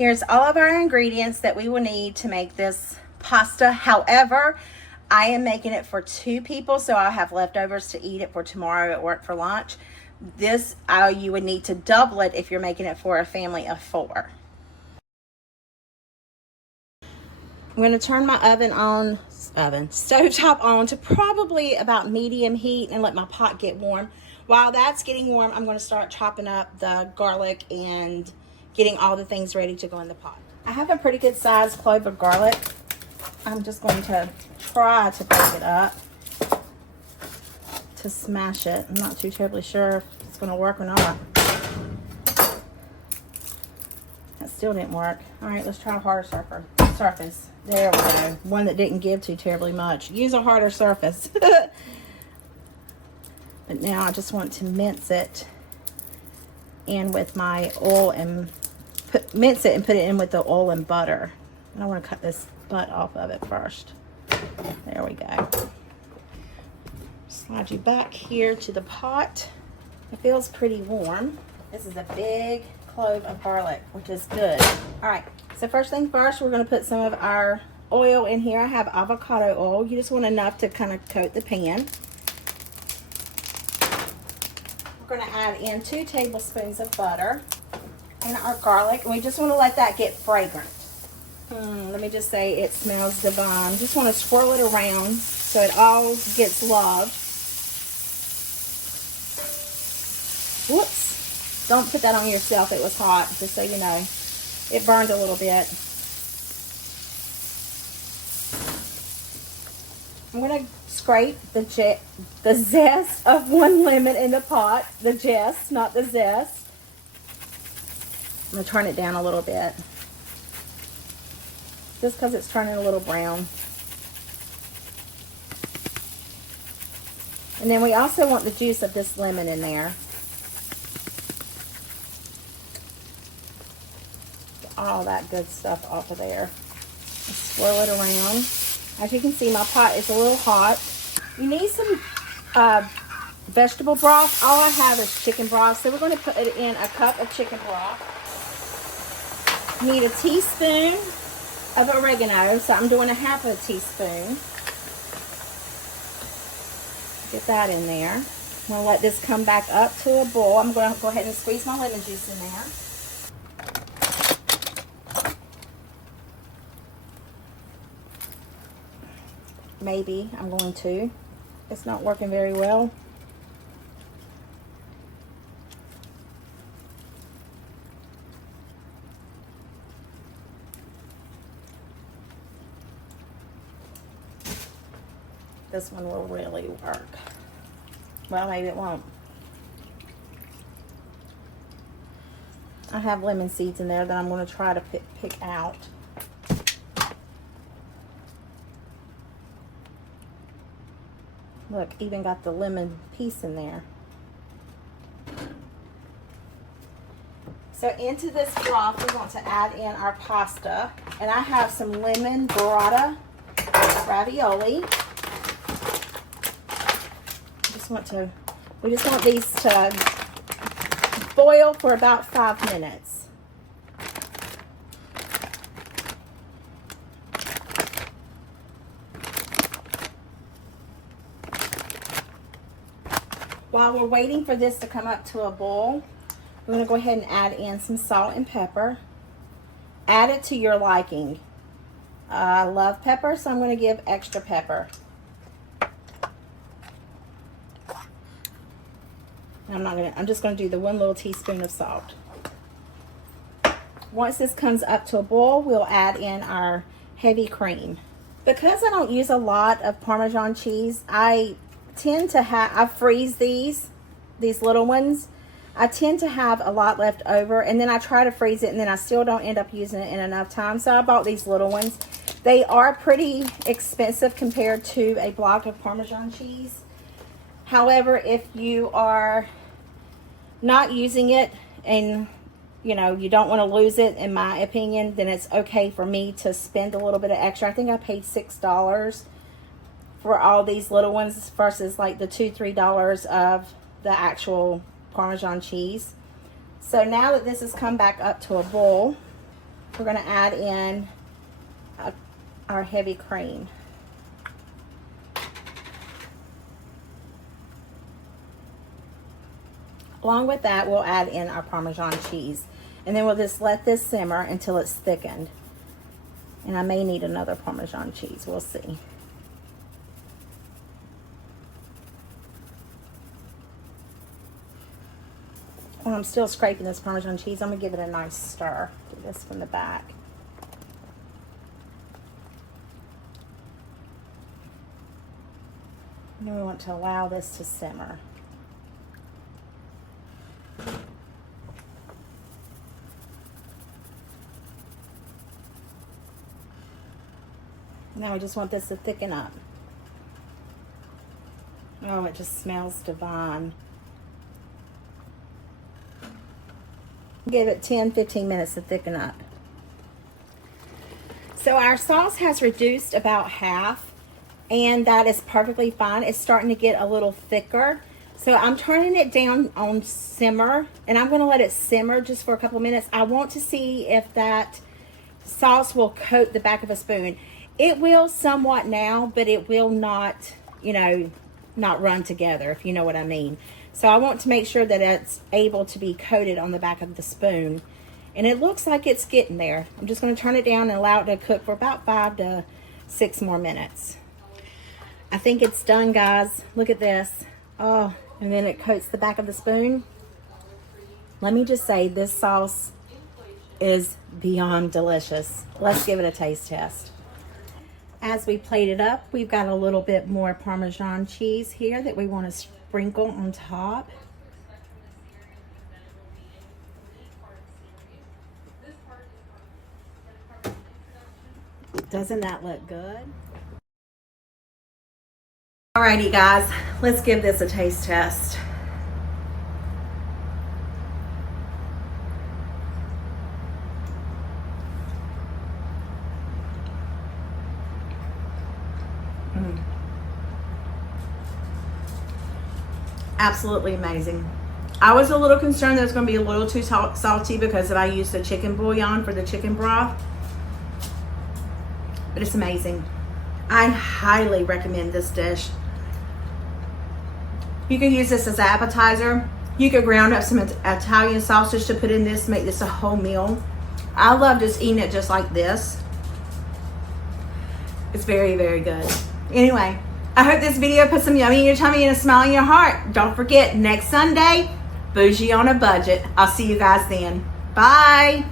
Here's all of our ingredients that we will need to make this pasta. However, I am making it for 2 people, so I'll have leftovers to eat it for tomorrow at work for lunch. This, you would need to double it if you're making it for a family of 4. I'm going to turn my stovetop on to probably about medium heat and let my pot get warm. While that's getting warm, I'm going to start chopping up the garlic and getting all the things ready to go in the pot. I have a pretty good sized clove of garlic. I'm just going to try to pick it up to smash it. I'm not too terribly sure if it's going to work or not. That still didn't work. All right, let's try a harder surface. There we go. One that didn't give too terribly much. Use a harder surface. But now I just want to mince it in with my oil and mince it and put it in with the oil and butter. And I want to cut this butt off of it first. There we go. Slide you back here to the pot. It feels pretty warm. This is a big clove of garlic, which is good. All right, so first thing first, we're going to put some of our oil in here. I have avocado oil. You just want enough to kind of coat the pan. We're going to add in 2 tablespoons of butter and our garlic, and we just want to let that get fragrant. Let me just say, it smells divine. Just want to swirl it around so it all gets loved. Whoops. Don't put that on yourself. It was hot, just so you know. It burned a little bit. I'm going to scrape the zest of 1 lemon in the pot. The zest, not the zest. I'm going to turn it down a little bit, just because it's turning a little brown. And then we also want the juice of this lemon in there. Get all that good stuff off of there. Just swirl it around. As you can see, my pot is a little hot. You need some vegetable broth. All I have is chicken broth, so we're going to put in a cup of chicken broth. Need a teaspoon of oregano, so I'm doing a half a teaspoon. Get that in there. I'm going to let this come back up to a boil. I'm going to go ahead and squeeze my lemon juice in there. Maybe I'm going to. It's not working very well. This one will really work. Well, maybe it won't. I have lemon seeds in there that I'm going to try to pick out. Look, even got the lemon piece in there. So into this broth, we're going to add in our pasta. And I have some Lemon Burrata ravioli. We just want these to boil for about 5 minutes. While we're waiting for this to come up to a boil, we're going to go ahead and add in some salt and pepper. Add it to your liking. I love pepper, so I'm going to give extra pepper. I'm just going to do the 1 little teaspoon of salt. Once this comes up to a boil, we'll add in our heavy cream. Because I don't use a lot of Parmesan cheese, I freeze these little ones. I tend to have a lot left over, and then I try to freeze it, and then I still don't end up using it in enough time. So I bought these little ones. They are pretty expensive compared to a block of Parmesan cheese. However, if you are not using it and you don't want to lose it, in my opinion, then it's okay for me to spend a little bit of extra. I think I paid $6 for all these little ones versus like the $2-3 of the actual Parmesan cheese. So now that this has come back up to a boil, we're going to add in our heavy cream. Along with that, we'll add in our Parmesan cheese. And then we'll just let this simmer until it's thickened. And I may need another Parmesan cheese. We'll see. While I'm still scraping this Parmesan cheese, I'm going to give it a nice stir. Do this from the back. And then we want to allow this to simmer. Now we just want this to thicken up. Oh, it just smells divine. Give it 10-15 minutes to thicken up. So our sauce has reduced about half, and that is perfectly fine. It's starting to get a little thicker. So I'm turning it down on simmer, and I'm going to let it simmer just for a couple minutes. I want to see if that sauce will coat the back of a spoon. It will somewhat now, but it will not, you know, not run together, if you know what I mean. So I want to make sure that it's able to be coated on the back of the spoon. And it looks like it's getting there. I'm just going to turn it down and allow it to cook for about 5 to 6 more minutes. I think it's done, guys. Look at this. Oh, and then it coats the back of the spoon. Let me just say, this sauce is beyond delicious. Let's give it a taste test. As we plate it up, we've got a little bit more Parmesan cheese here that we want to sprinkle on top. Doesn't that look good? Alrighty guys, let's give this a taste test. Absolutely amazing. I was a little concerned that it's going to be a little too salty because I used the chicken bouillon for the chicken broth. But it's amazing. I highly recommend this dish. You can use this as an appetizer. You could ground up some Italian sausage to put in this, make this a whole meal. I love just eating it just like this. It's very, very good. Anyway, I hope this video put some yummy in your tummy and a smile in your heart. Don't forget, next Sunday, Bougie on a Budget. I'll see you guys then. Bye.